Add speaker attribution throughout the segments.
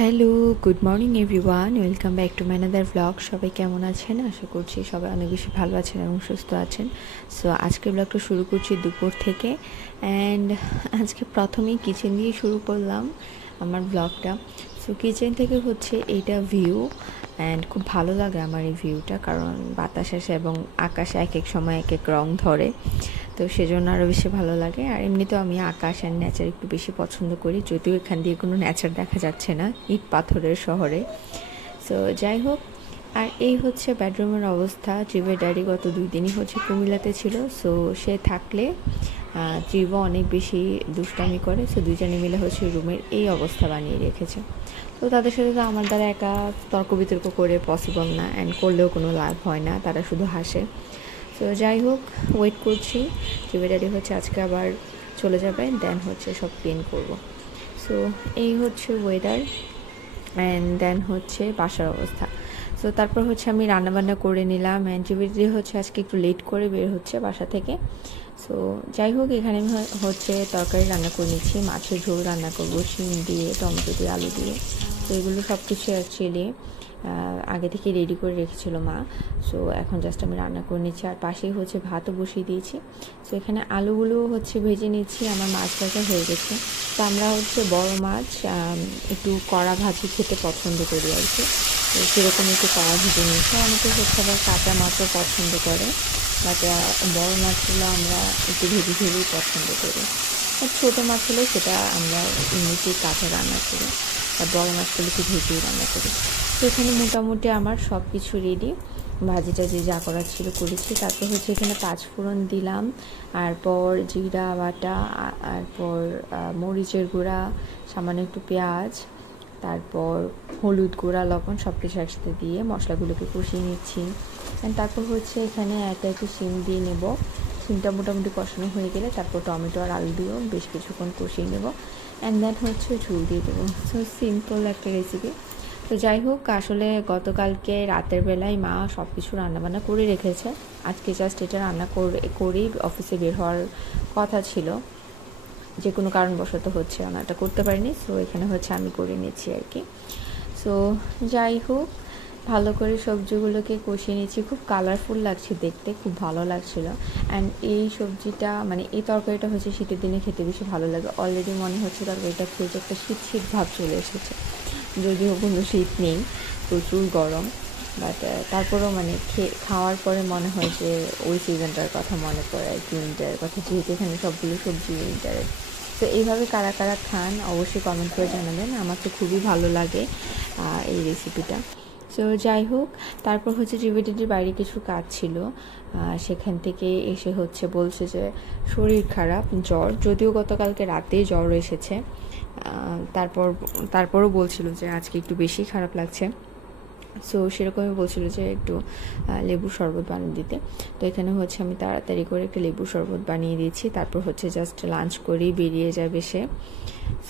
Speaker 1: Hello good morning everyone welcome back to ম্যানাদার blog সবাই কেমন আছেন? আশা করছি সবাই অনেক বেশি ভালো আছেন এবং সুস্থ আছেন। সো আজকের ব্লগটা শুরু করছি দুপুর থেকে। অ্যান্ড আজকে প্রথমেই কিচেন দিয়ে শুরু করলাম আমার ব্লগটা সো কিচেন থেকে হচ্ছে এইটা ভিউ অ্যান্ড খুব ভালো লাগে আমার এই ভিউটা কারণ বাতাস আসে এবং আকাশে এক এক সময় এক এক রং ধরে। তো সেজন্য আরও বেশি ভালো লাগে। আর এমনিতেও আমি আকাশ অ্যান্ড নেচার একটু বেশি পছন্দ করি, যদিও এখান দিয়ে কোনো নেচার দেখা যাচ্ছে না, ইট পাথরের শহরে। সো যাই হোক, আর এই হচ্ছে বেডরুমের অবস্থা। ট্রিভের ড্যাডি গত দুই দিনই হচ্ছে কুমিল্লাতে ছিল। সো সে থাকলে ট্রিভও অনেক বেশি দুষ্টামি করে। সো দুজনে মিলে হচ্ছে রুমের এই অবস্থা বানিয়ে রেখেছে। তো তাদের সাথে তো আমার দ্বারা একা তর্ক বিতর্ক করে পসিবল না অ্যান্ড করলেও কোনো লাভ হয় না, তারা শুধু হাসে। তো যাই হোক ওয়েট করছি ড্যাডি হচ্ছে আজকে আবার চলে যাবে দেন হচ্ছে সব ক্লিন করব। সো এই হচ্ছে ওয়েদার অ্যান্ড দেন হচ্ছে বাসার অবস্থা। সো তারপর হচ্ছে আমি রান্নাবান্না করে নিলাম অ্যান্ড হচ্ছে আজকে একটু লেট করে বের হচ্ছে বাসা থেকে। সো যাই হোক, এখানে আমি হচ্ছে তরকারি রান্না করে নিচ্ছি, মাছের ঝোল রান্না করব, শিম দিয়ে, টমেটো দিয়ে, আলু দিয়ে। তো এগুলো সব কিছু অ্যাকচুয়ালি আগে থেকে রেডি করে রেখেছিল মা। সো এখন জাস্ট আমি রান্না করে নিচ্ছি। আর পাশেই হচ্ছে ভাতও বসিয়ে দিয়েছি। সো এখানে আলুগুলো হচ্ছে ভেজে নিচ্ছি, আমার মাছ ভাজা হয়ে গেছে। তো আমরা হচ্ছে বড় মাছ একটু কড়া ভাজি খেতে পছন্দ করি আর কি। তো সেরকম একটু কড়া ভেজে নিয়েছি অনেকে আবার কাঁচা মাছও পছন্দ করে বাট বড় মাছগুলো আমরা একটু ভেজে ভেজেই পছন্দ করি। আর ছোটো মাছ হলে সেটা আমরা এমনিতেই কাঁচা রান্না করি, আর বড় মাছগুলোকে ভেজেই রান্না করি। তো এখানে মোটামুটি আমার সব কিছু রেডি ভাজি টাজি যা করার ছিল করেছি। তারপর হচ্ছে এখানে পাঁচ ফোড়ন দিলাম। তারপর জিরা, বাটা তারপর মরিচের গুঁড়া, সামান্য একটু পেঁয়াজ তারপর হলুদ, গুঁড়া, লবণ সব কিছু একসাথে দিয়ে মশলাগুলোকে কষিয়ে নিচ্ছি। অ্যান্ড তারপর হচ্ছে এখানে একটা একটু সিম দিয়ে নেব। সিমটা মোটামুটি কষানো হয়ে গেলে তারপর টমেটো আর আলু দিয়েও বেশ কিছুক্ষণ কষিয়ে নেব। অ্যান্ড দেন হচ্ছে ঝুল দিয়ে দেবো। সো সিম্পল একটা রেসিপি তো যাই হোক, আসলে গতকালকে রাতের বেলায় মা সব কিছু রান্নাবান্না করে রেখেছে। আজকে জাস্ট এটা রান্না করে, করেই অফিসে বের হওয়ার কথা ছিল। যে কোনো কারণবশত হচ্ছে রান্নাটা করতে পারিনি। সো এখানে হচ্ছে আমি করে নিচ্ছি আর কি। সো যাই হোক, ভালো করে সবজিগুলোকে কষিয়ে নিয়েছি খুব কালারফুল লাগছে দেখতে, খুব ভালো লাগছিল। অ্যান্ড এই সবজিটা মানে এই তরকারিটা হচ্ছে শীতের দিনে খেতে বেশি ভালো লাগে। অলরেডি মনে হচ্ছে তরকারিটা খেয়ে যে একটা শীত শীত ভাব চলে এসেছে। যদিও কোনো শীত নেই, প্রচুর গরম। বাট তারপরেও মানে খেয়ে খাওয়ার পরে মনে হয় যে ওই সিজনটার কথা মনে পড়ে আর কি উইন্টারের কথা। যেহেতু এখানে সবগুলো সবজি উইন্টারের তো এইভাবে কারা কারা খান, অবশ্যই কমেন্ট করে জানাবেন। আমার তো খুবই ভালো লাগে এই রেসিপিটা সো যাই হোক, তারপর হচ্ছে টিভিটির বাইরে কিছু কাজ ছিল। সেখান থেকে এসে হচ্ছে বলছে যে, শরীর খারাপ, জ্বর। যদিও গতকালকে রাতে জ্বর এসেছে। তারপর, তারপরও বলছিল যে, আজকে একটু বেশি খারাপ লাগছে। সো সেরকমই বলছিল যে একটু আহ, লেবু শরবত বানিয়ে দিতে। তো এখানে হচ্ছে আমি তাড়াতাড়ি করে একটা লেবু শরবত বানিয়ে দিয়েছি। তারপর হচ্ছে জাস্ট লাঞ্চ করেই বেরিয়ে যাবে সে।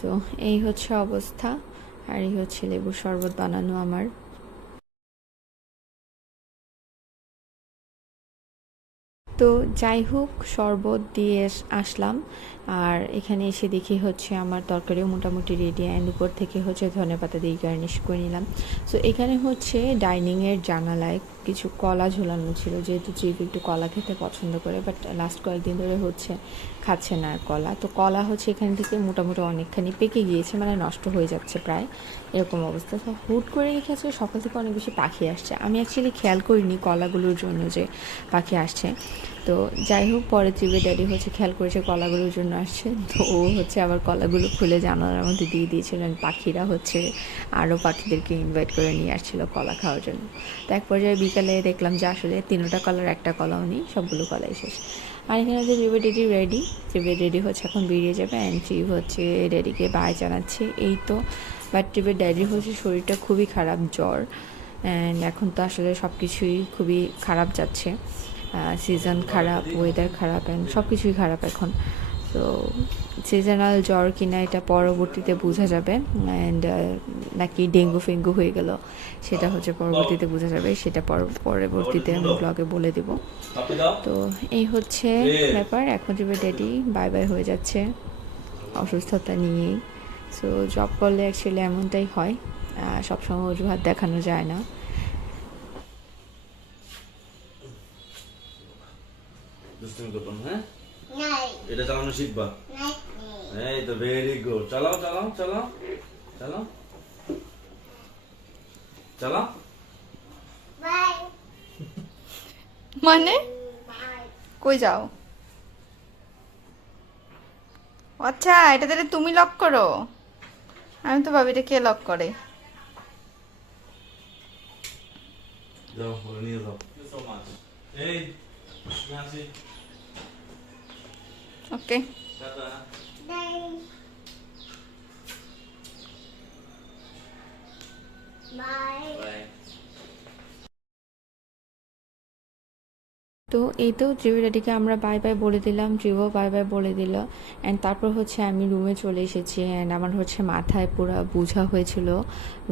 Speaker 1: সো এই হচ্ছে অবস্থা। আর এই হচ্ছে লেবু শরবত বানানো আমার। তো যাই হোক শরবত দিয়ে আসলাম। আর এখানে এসে দেখি হচ্ছে আমার তরকারিও মোটামুটি রেডি অ্যান্ড উপর থেকে হচ্ছে ধনে পাতা দিয়ে গার্নিশ করে নিলাম। সো এখানে হচ্ছে ডাইনিংয়ের জানালায় কিছু কলা ঝোলানো ছিল, যেহেতু চিপ একটু কলা খেতে পছন্দ করে বাট লাস্ট কয়েকদিন ধরে হচ্ছে খাচ্ছে না আর কলা। তো কলা হচ্ছে এখান থেকে মোটামুটি অনেকখানি পেকে গিয়েছে মানে নষ্ট হয়ে যাচ্ছে প্রায়, এরকম অবস্থা। তো হুট করে দেখি আজকে সকাল থেকে অনেক বেশি পাখি আসছে। আমি অ্যাকচুয়ালি খেয়াল করিনি কলাগুলোর জন্য যে পাখি আসছে। তো যাই হোক পরে ত্রিবে ড্যাডি হচ্ছে খেয়াল করেছে কলাগুলোর জন্য আসছে। তো ও হচ্ছে আবার কলাগুলো খুলে জানালার মধ্যে দিয়ে দিয়েছিলেন পাখিরা হচ্ছে আরও পাখিদেরকে ইনভাইট করে নিয়ে আসছিল কলা খাওয়ার জন্য। তো এক পর্যায়ে বিকালে দেখলাম যে আসলে তিনোটা কলার একটা কলাও নেই, সবগুলো কলাই শেষ। আর এখানে হচ্ছে রিবে ডেডি রেডি রিবে ডেডি হচ্ছে এখন বেরিয়ে যাবে অ্যান্ড ট্রিপ হচ্ছে ড্যাডিকে বাই জানাচ্ছে। এই তো বাট ট্রিপের ড্যাডি হচ্ছে শরীরটা খুবই খারাপ, জ্বর। অ্যান্ড এখন তো আসলে সব কিছুই খুবই খারাপ যাচ্ছে। সিজন খারাপ ওয়েদার খারাপ অ্যান্ড সব কিছুই খারাপ এখন। তো সিজনাল জ্বর কিনা এটা পরবর্তীতে বোঝা যাবে অ্যান্ড নাকি ডেঙ্গু ফেঙ্গু হয়ে গেল, সেটা হচ্ছে পরবর্তীতে বোঝা যাবে, সেটা পর- পরবর্তীতে আমি ব্লগে বলে দেব। তো এই হচ্ছে ব্যাপার, এখন যে ড্যাডি বাই বাই হয়ে যাচ্ছে, অসুস্থতা নিয়েই। সো জব করলে অ্যাকচুয়ালি এমনটাই হয় সবসময় অজুহাত দেখানো যায় না।
Speaker 2: দুষ্টুমি করব না, হ্যাঁ? এটা চালানো শিখবা? এই তো ভেরি গুড চালাও চালাও চালাও চালাও। চালাও।
Speaker 3: মানে? কই যাও? আচ্ছা এটা তাহলে তুমি লক করো। আমি তো ভাবি এটা কে লক করে।
Speaker 2: যাও নিয়ে যাও। এই আসি
Speaker 3: ওকে
Speaker 2: টাটা
Speaker 4: নাই
Speaker 1: তো এই তো জিও ড্যাডিকে আমরা বাই বাই বলে দিলাম জিও বাই বাই বলে দিল। অ্যান্ড তারপর হচ্ছে আমি রুমে চলে এসেছি অ্যান্ড আমার হচ্ছে মাথায় পুরো বোঝা হয়েছিল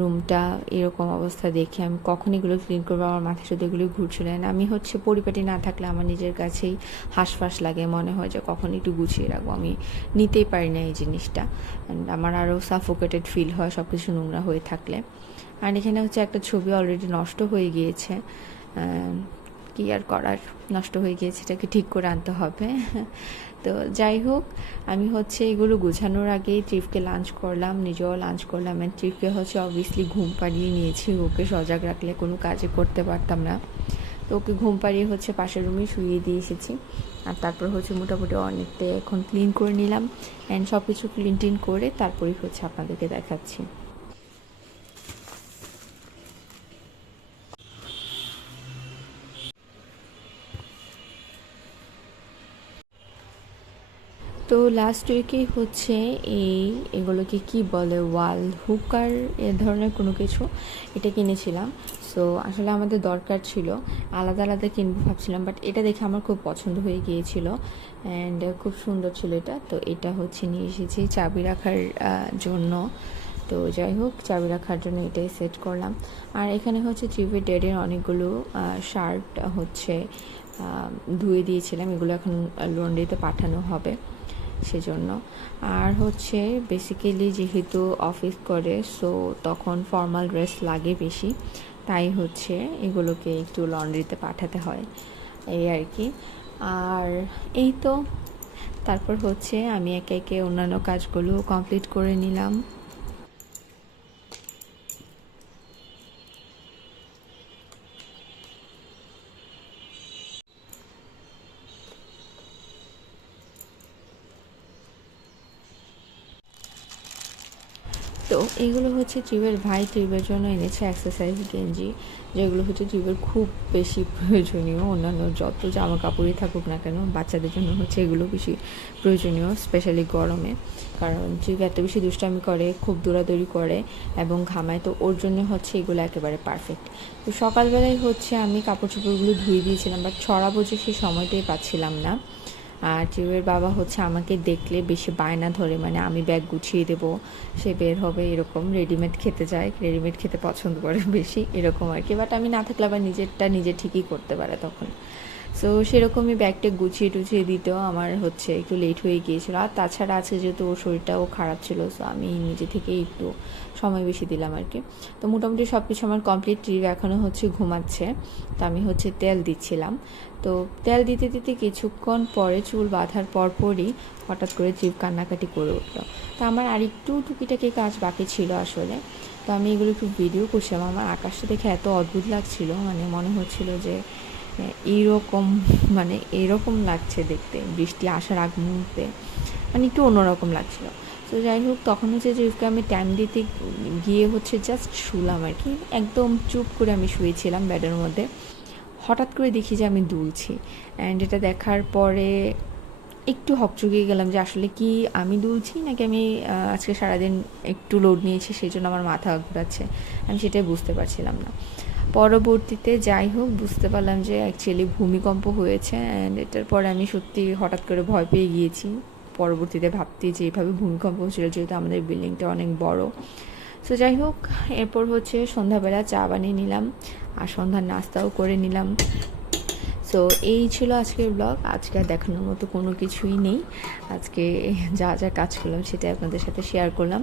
Speaker 1: রুমটা এরকম অবস্থা দেখে। আমি কখন এগুলো ক্লিন করব, আমার মাথায় শুধু এগুলো ঘুরছিল। অ্যান্ড আমি হচ্ছে পরিপাটি না থাকলে আমার নিজের কাছেই হাঁসফাঁস লাগে, মনে হয় যে কখন একটু গুছিয়ে রাখব। আমি নিতেই পারি না এই জিনিসটা। অ্যান্ড আমার আরও সাফোকেটেড ফিল হয় সব কিছু নোংরা হয়ে থাকলে। আর এখানে হচ্ছে একটা ছবি অলরেডি নষ্ট হয়ে গিয়েছে। কি আর করার, নষ্ট হয়ে গিয়েছে, এটাকে ঠিক করে আনতে হবে। তো যাই হোক, আমি হচ্ছে এগুলো গোছানোর আগেই ট্রিপকে লাঞ্চ করলাম, নিজেও লাঞ্চ করলাম অ্যান্ড ট্রিপকে হচ্ছে অবভিয়াসলি ঘুম পাড়িয়ে নিয়েছি, ওকে সজাগ রাখলে কোনো কাজে করতে পারতাম না। তো ওকে ঘুম পাড়িয়ে হচ্ছে পাশের রুমে শুইয়ে দিয়ে এসেছি, আর তারপর হচ্ছে মোটামুটি অনেকটা এখন ক্লিন করে নিলাম অ্যান্ড সব কিছু ক্লিন টিন করে তারপরেই হচ্ছে আপনাদেরকে দেখাচ্ছি। তো লাস্ট উইকেই হচ্ছে এই এগুলোকে কি বলে ওয়াল হুকার এ ধরনের কোনো কিছু এটা কিনেছিলাম। সো আসলে আমাদের দরকার ছিল, আলাদা আলাদা কিনবো ভাবছিলাম বাট এটা দেখে আমার খুব পছন্দ হয়ে গিয়েছিল অ্যান্ড খুব সুন্দর ছিল এটা। তো এটা হচ্ছে নিয়ে এসেছি চাবি রাখার জন্য। তো যাই হোক, চাবি রাখার জন্য এটাই সেট করলাম। আর এখানে হচ্ছে চিভি ডেডের অনেকগুলো শার্ট হচ্ছে ধুয়ে দিয়েছিলাম। এগুলো এখন লন্ড্রিতে পাঠানো হবে। সেজন্য। আর হচ্ছে বেসিক্যালি যেহেতু অফিস করে সো তখন ফর্মাল ড্রেস লাগে বেশি। তাই হচ্ছে এগুলোকে একটু লন্ড্রিতে পাঠাতে হয়। এই আর কি আর এই তো। তারপর হচ্ছে আমি একে একে অন্যান্য কাজগুলো কমপ্লিট করে নিলাম। তো এগুলো হচ্ছে ট্রিপের ভাই ট্রিপের জন্য এনেছে এক্সারসাইজ গেঞ্জি, যেগুলো হচ্ছে ট্রিপের খুব বেশি প্রয়োজনীয়। অন্যান্য যত জামা কাপড়ই থাকুক না কেন, বাচ্চাদের জন্য হচ্ছে এগুলো বেশি প্রয়োজনীয় স্পেশালি গরমে। কারণ ট্রিপ এত বেশি দুষ্টামি করে, খুব দৌড়াদৌড়ি করে এবং ঘামায়, তো ওর জন্য হচ্ছে এগুলো একেবারে পারফেক্ট তো সকালবেলায় হচ্ছে আমি কাপড় চোপড়গুলো ধুয়ে দিয়েছিলাম বাট ছড়াবো যে সেই সময়টাই পাচ্ছিলাম না। আর টিউবের বাবা হচ্ছে আমাকে দেখলে বেশি বায়না ধরে মানে আমি ব্যাগ গুছিয়ে দেব, সে বের হবে এরকম রেডিমেড খেতে যায় রেডিমেড খেতে পছন্দ করে বেশি, এরকম আর কি। বাট আমি না থাকলে আবার নিজেরটা নিজে ঠিকই করতে পারে তখন। সো সেরকমই ব্যাগটা গুছিয়ে টুছিয়ে দিতেও আমার হচ্ছে একটু লেট হয়ে গিয়েছিল। আর তাছাড়া আছে যেহেতু ওর শরীরটাও খারাপ ছিল সো আমি নিজে থেকেই একটু সময় বেশি দিলাম আর কি। তো মোটামুটি সব কিছু আমার কমপ্লিট ট্রিপ এখনও হচ্ছে ঘুমাচ্ছে। তো আমি হচ্ছে তেল দিচ্ছিলাম। তো তেল দিতে দিতে কিছুক্ষণ পরে চুল বাঁধার পরপরই হঠাৎ করে ট্রিপ কান্নাকাটি করে উঠল। তো আমার আরেকটু টুকিটাকি কাজ বাকি ছিল আসলে। তো আমি এগুলো একটু ভিডিও করছিলাম। আমার আকাশটা দেখে এত অদ্ভুত লাগছিল মানে মনে হচ্ছিল যে এইরকম মানে এরকম লাগছে দেখতে। বৃষ্টি আসার আগ মুহূর্তে। মানে একটু অন্যরকম লাগছিল। তো যাই হোক, তখন হচ্ছে যে ওকে আমি টাইম দিতে গিয়ে হচ্ছে জাস্ট শুলাম আর কি। একদম চুপ করে আমি শুয়েছিলাম ব্যাডের মধ্যে। হঠাৎ করে দেখি যে আমি দুলছি। অ্যান্ড এটা দেখার পরে একটু হকচকিয়ে গেলাম যে আসলে কি আমি দুলছি নাকি আমি আজকে সারাদিন একটু লোড নিয়েছি, সেই জন্য আমার মাথা ঘোরাচ্ছে। আমি সেটাই বুঝতে পারছিলাম না। পরবর্তীতে যাই হোক, বুঝতে পারলাম যে অ্যাকচুয়ালি ভূমিকম্প হয়েছে অ্যান্ড এটার পরে আমি সত্যি হঠাৎ করে ভয় পেয়ে গিয়েছি। পরবর্তীতে ভাবতে যে এইভাবে ভূমিকম্প হয়েছিল যেহেতু আমাদের বিল্ডিংটা অনেক বড়। সো যাই হোক, এরপর হচ্ছে সন্ধ্যাবেলা চা বানিয়ে নিলাম আর সন্ধ্যার নাস্তাও করে নিলাম। সো এই ছিল আজকের ব্লগ আজকে আর দেখানোর মতো কোনো কিছুই নেই। আজকে যা যা কাজ করলাম সেটাই আপনাদের সাথে শেয়ার করলাম।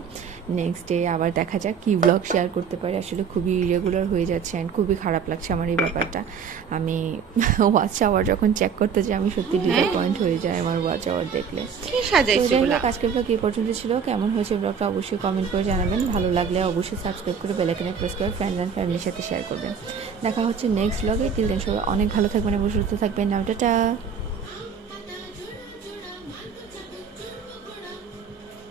Speaker 1: নেক্সট ডে আবার দেখা যাক কী ব্লগ শেয়ার করতে পারি। আসলে খুবই ইরেগুলার হয়ে যাচ্ছে অ্যান্ড খুবই খারাপ লাগছে আমার এই ব্যাপারটা। আমি ওয়াচ আওয়ার যখন চেক করতে যাই আমি সত্যি ডিসঅ্যাপয়েন্ট হয়ে যাই আমার ওয়াচ আওয়ার দেখলে। তো আজকের ব্লগ এই পর্যন্ত ছিল। কেমন হয়েছে ব্লগটা অবশ্যই কমেন্ট করে জানাবেন। ভালো লাগলে অবশ্যই সাবস্ক্রাইব করে বেলাইকনে প্রেস করে ফ্রেন্ডস অ্যান্ড ফ্যামিলির সাথে শেয়ার করবেন। দেখা হচ্ছে নেক্সট ব্লগে টিল দেন সবাই অনেক ভালো থাকবেন এবং সুস্থ থাকবেন। নাও টাটা।